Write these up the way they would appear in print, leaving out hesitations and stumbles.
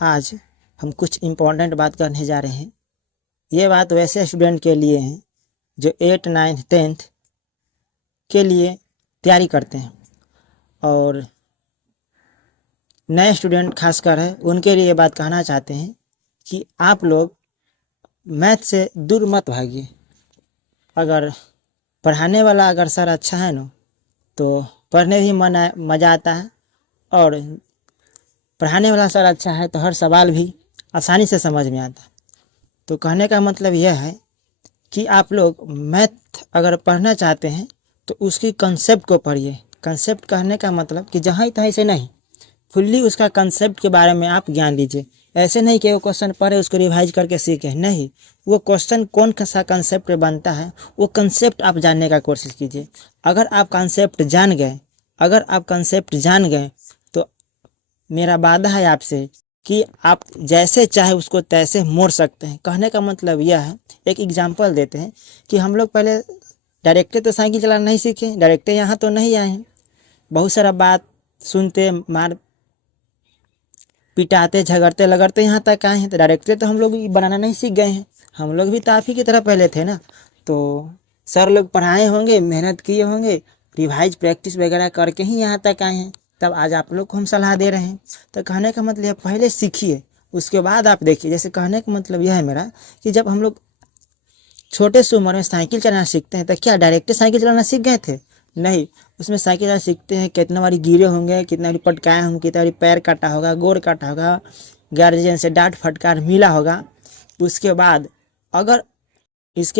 आज हम कुछ इम्पोर्टेंट बात करने जा रहे हैं। ये बात वैसे स्टूडेंट के लिए है जो 8, 9, 10th के लिए तैयारी करते हैं और नए स्टूडेंट खासकर है उनके लिए ये बात कहना चाहते हैं कि आप लोग मैथ से दूर मत भागिए। अगर पढ़ाने वाला अगर सर अच्छा है ना तो पढ़ने भी मज़ा आता है, और पढ़ाने वाला सर अच्छा है तो हर सवाल भी आसानी से समझ में आता है। तो कहने का मतलब यह है कि आप लोग मैथ अगर पढ़ना चाहते हैं तो उसकी कंसेप्ट को पढ़िए। कंसेप्ट कहने का मतलब कि जहाँ तहाँ से नहीं, फुल्ली उसका कंसेप्ट के बारे में आप ज्ञान लीजिए। ऐसे नहीं कि वो क्वेश्चन पढ़े उसको रिवाइज करके सीखे, नहीं, वो क्वेश्चन कौन सा कंसेप्ट पे बनता है वो कंसेप्ट आप जानने का कोशिश कीजिए। अगर आप कंसेप्ट जान गए तो मेरा वादा है आपसे कि आप जैसे चाहे उसको तैसे मोड़ सकते हैं। कहने का मतलब यह है, एक एग्जांपल देते हैं कि हम लोग पहले डायरेक्टर तो साइकिल चलाना नहीं सीखे, डायरेक्टर यहाँ तो नहीं आए हैं, बहुत सारा बात सुनते मार पिटाते झगड़ते लगड़ते यहाँ तक आए हैं। तो डायरेक्टर तो हम लोग बनाना नहीं सीख गए हैं, हम लोग भी तो आप ही की तरह पहले थे ना। तो सर लोग पढ़ाए होंगे, मेहनत किए होंगे, रिवाइज प्रैक्टिस वगैरह करके ही यहाँ तक आए हैं, तब आज आप लोग को हम सलाह दे रहे हैं। तो कहने का मतलब पहले सीखिए, उसके बाद आप देखिए। जैसे कहने का मतलब यह है मेरा कि जब हम लोग छोटे से उम्र में साइकिल चलाना सीखते हैं तो क्या डायरेक्ट साइकिल चलाना सीख गए थे? नहीं, उसमें साइकिल चलाना सीखते हैं, कितना बारी गिरे होंगे, कितना बारी पटकाए होंगे, कितना बारी पैर काटा होगा, गोड़ काटा होगा, गार्जियन से डांट फटकार मिला होगा। उसके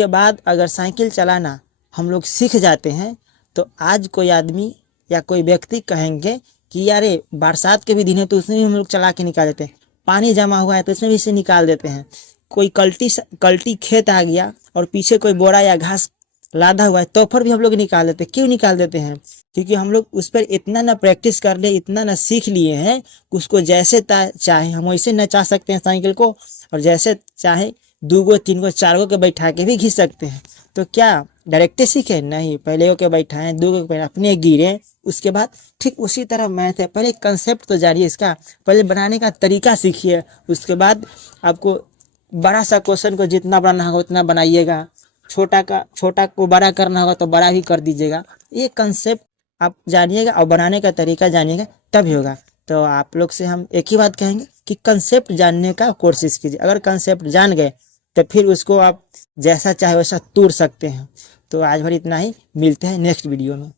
बाद अगर साइकिल चलाना हम लोग सीख जाते हैं तो आज कोई आदमी या कोई व्यक्ति कहेंगे कि यार बरसात के भी दिन है तो उसमें भी हम लोग चला के निकाल देते हैं, पानी जमा हुआ है तो उसमें भी इसे निकाल देते हैं, कोई कल्टी खेत आ गया और पीछे कोई बोरा या घास लादा हुआ है तो फिर भी हम लोग निकाल देते हैं। क्यों निकाल देते हैं? क्योंकि हम लोग उस पर इतना ना प्रैक्टिस कर ले, इतना ना सीख लिए हैं कि उसको जैसे चाहे हम वैसे नचा सकते हैं साइकिल को, और जैसे चाहे 2 गो 3 गो 4 गो के बैठा के भी घिस सकते हैं। तो क्या डायरेक्ट सीखे? नहीं, पहले को के बैठाएं, 2 गो के अपने गिरे, उसके बाद ठीक उसी तरह मैथ है, पहले कंसेप्ट तो जानिए इसका, पहले बनाने का तरीका सीखिए, उसके बाद आपको बड़ा सा क्वेश्चन को जितना बनाना होगा उतना बनाइएगा, छोटा को बड़ा करना होगा तो बड़ा भी कर दीजिएगा। ये कंसेप्ट आप जानिएगा और बनाने का तरीका जानिएगा तभी होगा। तो आप लोग से हम एक ही बात कहेंगे कि कंसेप्ट जानने का कोशिश कीजिए। अगर कंसेप्ट जान गए तो फिर उसको आप जैसा चाहे वैसा तोड़ सकते हैं। तो आज भर इतना ही, मिलते हैं नेक्स्ट वीडियो में।